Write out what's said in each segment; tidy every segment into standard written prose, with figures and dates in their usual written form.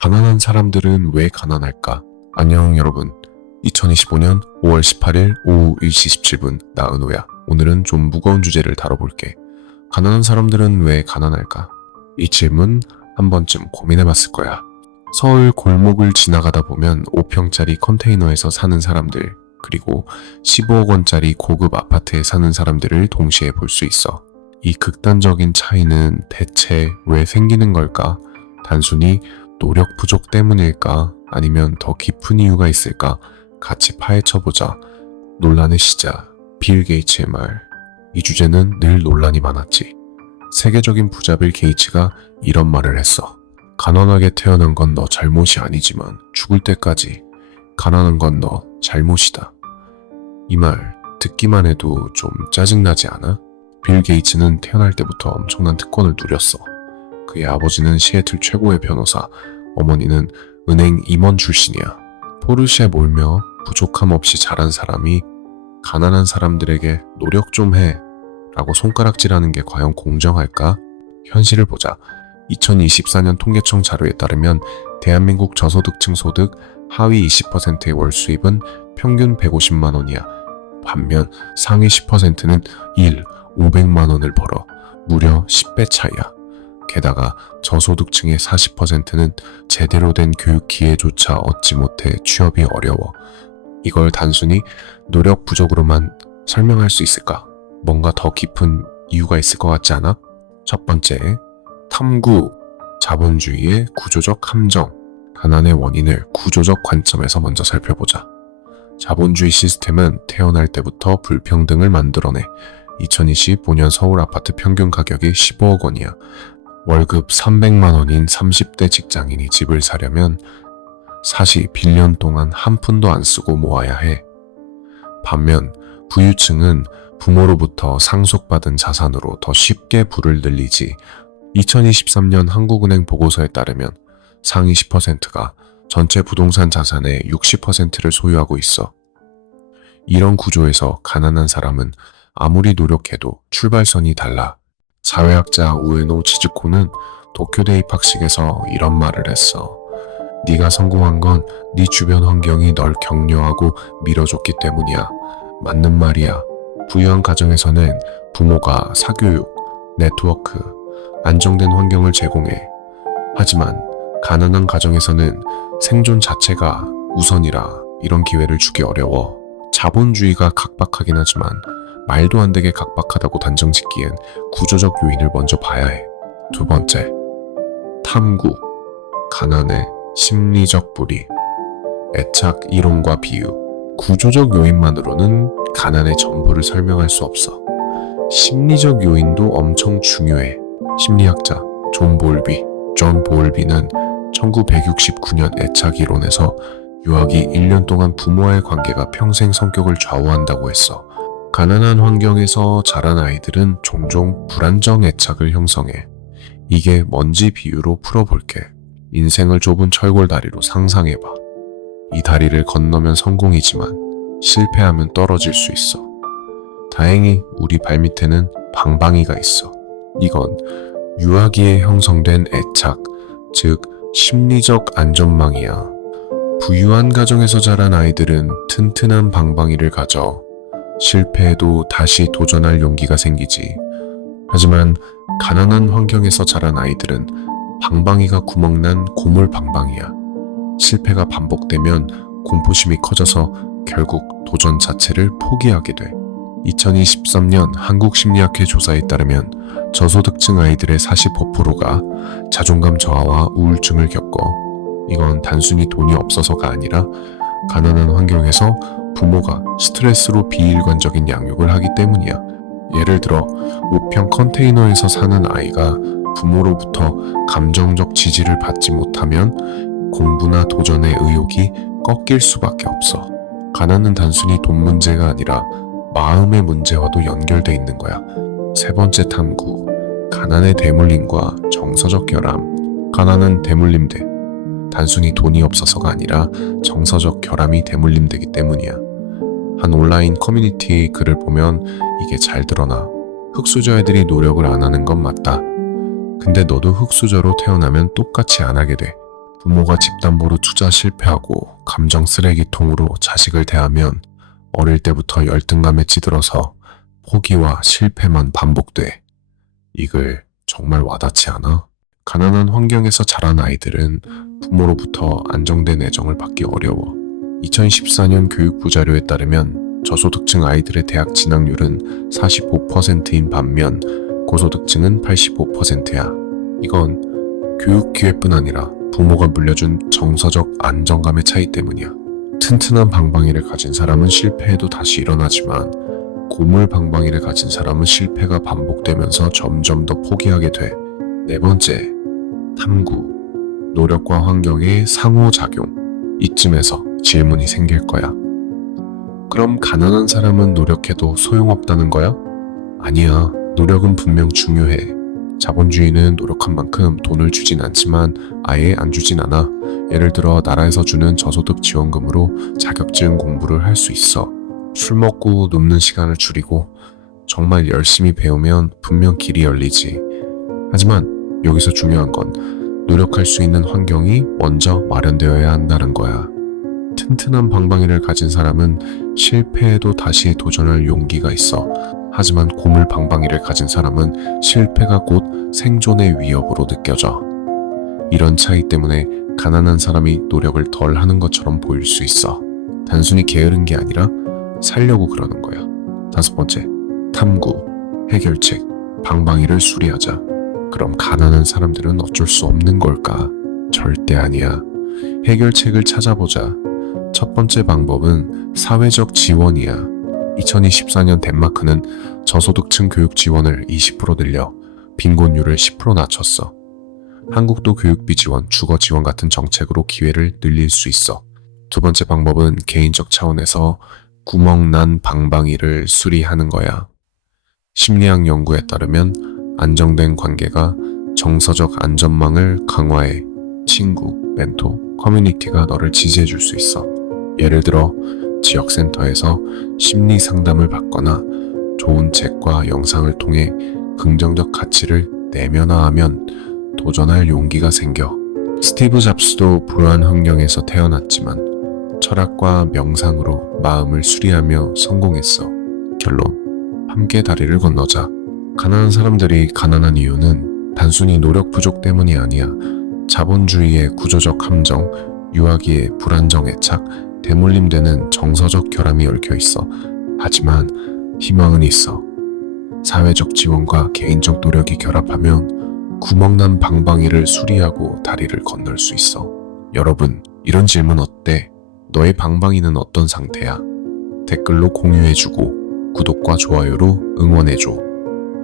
가난한 사람들은 왜 가난할까? 안녕 여러분. 2025년 5월 18일 오후 1시 17분 나은호야. 오늘은 좀 무거운 주제를 다뤄볼게. 가난한 사람들은 왜 가난할까? 이 질문 한 번쯤 고민해봤을 거야. 서울 골목을 지나가다 보면 5평짜리 컨테이너에서 사는 사람들, 그리고 15억 원짜리 고급 아파트에 사는 사람들을 동시에 볼 수 있어. 이 극단적인 차이는 대체 왜 생기는 걸까? 단순히 노력 부족 때문일까? 아니면 더 깊은 이유가 있을까? 같이 파헤쳐보자. 논란의 시작, 빌 게이츠의 말. 이 주제는 늘 논란이 많았지. 세계적인 부자 빌 게이츠가 이런 말을 했어. 가난하게 태어난 건 너 잘못이 아니지만 죽을 때까지 가난한 건 너 잘못이다. 이 말 듣기만 해도 좀 짜증나지 않아? 빌 게이츠는 태어날 때부터 엄청난 특권을 누렸어. 그의 아버지는 시애틀 최고의 변호사, 어머니는 은행 임원 출신이야. 포르쉐 몰며 부족함 없이 자란 사람이 가난한 사람들에게 노력 좀 해 라고 손가락질하는 게 과연 공정할까? 현실을 보자. 2024년 통계청 자료에 따르면 대한민국 저소득층 소득 하위 20%의 월 수입은 평균 150만 원이야. 반면 상위 10%는 500만 원을 벌어. 무려 10배 차이야. 게다가 저소득층의 40%는 제대로 된 교육 기회조차 얻지 못해 취업이 어려워. 이걸 단순히 노력 부족으로만 설명할 수 있을까? 뭔가 더 깊은 이유가 있을 것 같지 않아? 첫 번째, 탐구, 자본주의의 구조적 함정. 가난의 원인을 구조적 관점에서 먼저 살펴보자. 자본주의 시스템은 태어날 때부터 불평등을 만들어내. 2025년 서울 아파트 평균 가격이 15억 원이야. 월급 300만 원인 30대 직장인이 집을 사려면 41년 동안 한 푼도 안 쓰고 모아야 해. 반면 부유층은 부모로부터 상속받은 자산으로 더 쉽게 부를 늘리지. 2023년 한국은행 보고서에 따르면 상위 10%가 전체 부동산 자산의 60%를 소유하고 있어. 이런 구조에서 가난한 사람은 아무리 노력해도 출발선이 달라. 사회학자 우에노 치즈코는 도쿄대 입학식에서 이런 말을 했어. 네가 성공한 건 네 주변 환경이 널 격려하고 밀어줬기 때문이야. 맞는 말이야. 부유한 가정에서는 부모가 사교육, 네트워크, 안정된 환경을 제공해. 하지만 가난한 가정에서는 생존 자체가 우선이라 이런 기회를 주기 어려워. 자본주의가 각박하긴 하지만 말도 안 되게 각박하다고 단정 짓기엔 구조적 요인을 먼저 봐야 해. 두 번째, 탐구, 가난의 심리적 뿌리, 애착 이론과 비유. 구조적 요인만으로는 가난의 전부를 설명할 수 없어. 심리적 요인도 엄청 중요해. 심리학자 존 볼비는 1969년 애착 이론에서 유아기 1년 동안 부모와의 관계가 평생 성격을 좌우한다고 했어. 가난한 환경에서 자란 아이들은 종종 불안정 애착을 형성해. 이게 뭔지 비유로 풀어볼게. 인생을 좁은 철골 다리로 상상해봐. 이 다리를 건너면 성공이지만 실패하면 떨어질 수 있어. 다행히 우리 발밑에는 방방이가 있어. 이건 유아기에 형성된 애착, 즉 심리적 안전망이야. 부유한 가정에서 자란 아이들은 튼튼한 방방이를 가져 실패해도 다시 도전할 용기가 생기지. 하지만 가난한 환경에서 자란 아이들은 방방이가 구멍난 고물 방방이야. 실패가 반복되면 공포심이 커져서 결국 도전 자체를 포기하게 돼. 2023년 한국심리학회 조사에 따르면 저소득층 아이들의 45%가 자존감 저하와 우울증을 겪어. 이건 단순히 돈이 없어서가 아니라 가난한 환경에서 부모가 스트레스로 비일관적인 양육을 하기 때문이야. 예를 들어 5평 컨테이너에서 사는 아이가 부모로부터 감정적 지지를 받지 못하면 공부나 도전의 의욕이 꺾일 수밖에 없어. 가난은 단순히 돈 문제가 아니라 마음의 문제와도 연결돼 있는 거야. 세 번째 탐구, 가난의 대물림과 정서적 결함. 가난은 대물림돼. 단순히 돈이 없어서가 아니라 정서적 결함이 대물림되기 때문이야. 한 온라인 커뮤니티 글을 보면 이게 잘 드러나. 흙수저 애들이 노력을 안 하는 건 맞다. 근데 너도 흙수저로 태어나면 똑같이 안 하게 돼. 부모가 집담보로 투자 실패하고 감정 쓰레기통으로 자식을 대하면 어릴 때부터 열등감에 찌들어서 포기와 실패만 반복돼. 이글 정말 와닿지 않아? 가난한 환경에서 자란 아이들은 부모로부터 안정된 애정을 받기 어려워. 2014년 교육부 자료에 따르면 저소득층 아이들의 대학 진학률은 45%인 반면 고소득층은 85%야. 이건 교육 기회뿐 아니라 부모가 물려준 정서적 안정감의 차이 때문이야. 튼튼한 방방이를 가진 사람은 실패해도 다시 일어나지만 고물 방방이를 가진 사람은 실패가 반복되면서 점점 더 포기하게 돼. 네 번째, 탐구. 노력과 환경의 상호작용. 이쯤에서 질문이 생길 거야. 그럼 가난한 사람은 노력해도 소용없다는 거야? 아니야. 노력은 분명 중요해. 자본주의는 노력한 만큼 돈을 주진 않지만 아예 안 주진 않아. 예를 들어 나라에서 주는 저소득 지원금으로 자격증 공부를 할 수 있어. 술 먹고 눕는 시간을 줄이고 정말 열심히 배우면 분명 길이 열리지. 하지만 여기서 중요한 건 노력할 수 있는 환경이 먼저 마련되어야 한다는 거야. 튼튼한 방방이를 가진 사람은 실패해도 다시 도전할 용기가 있어. 하지만 고물 방방이를 가진 사람은 실패가 곧 생존의 위협으로 느껴져. 이런 차이 때문에 가난한 사람이 노력을 덜 하는 것처럼 보일 수 있어. 단순히 게으른 게 아니라 살려고 그러는 거야. 다섯 번째, 탐구, 해결책, 방방이를 수리하자. 그럼 가난한 사람들은 어쩔 수 없는 걸까? 절대 아니야. 해결책을 찾아보자. 첫 번째 방법은 사회적 지원이야. 2024년 덴마크는 저소득층 교육 지원을 20% 늘려 빈곤율을 10% 낮췄어. 한국도 교육비 지원, 주거 지원 같은 정책으로 기회를 늘릴 수 있어. 두 번째 방법은 개인적 차원에서 구멍난 방방이를 수리하는 거야. 심리학 연구에 따르면 안정된 관계가 정서적 안전망을 강화해. 친구, 멘토, 커뮤니티가 너를 지지해 줄 수 있어. 예를 들어 지역센터에서 심리 상담을 받거나 좋은 책과 영상을 통해 긍정적 가치를 내면화하면 도전할 용기가 생겨. 스티브 잡스도 불우한 환경에서 태어났지만 철학과 명상으로 마음을 수리하며 성공했어. 결론, 함께 다리를 건너자. 가난한 사람들이 가난한 이유는 단순히 노력 부족 때문이 아니야. 자본주의의 구조적 함정, 유아기의 불안정 애착, 대물림되는 정서적 결함이 얽혀 있어. 하지만 희망은 있어. 사회적 지원과 개인적 노력이 결합하면 구멍난 방방이를 수리하고 다리를 건널 수 있어. 여러분, 이런 질문 어때? 너의 방방이는 어떤 상태야? 댓글로 공유해주고 구독과 좋아요로 응원해줘.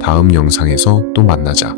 다음 영상에서 또 만나자.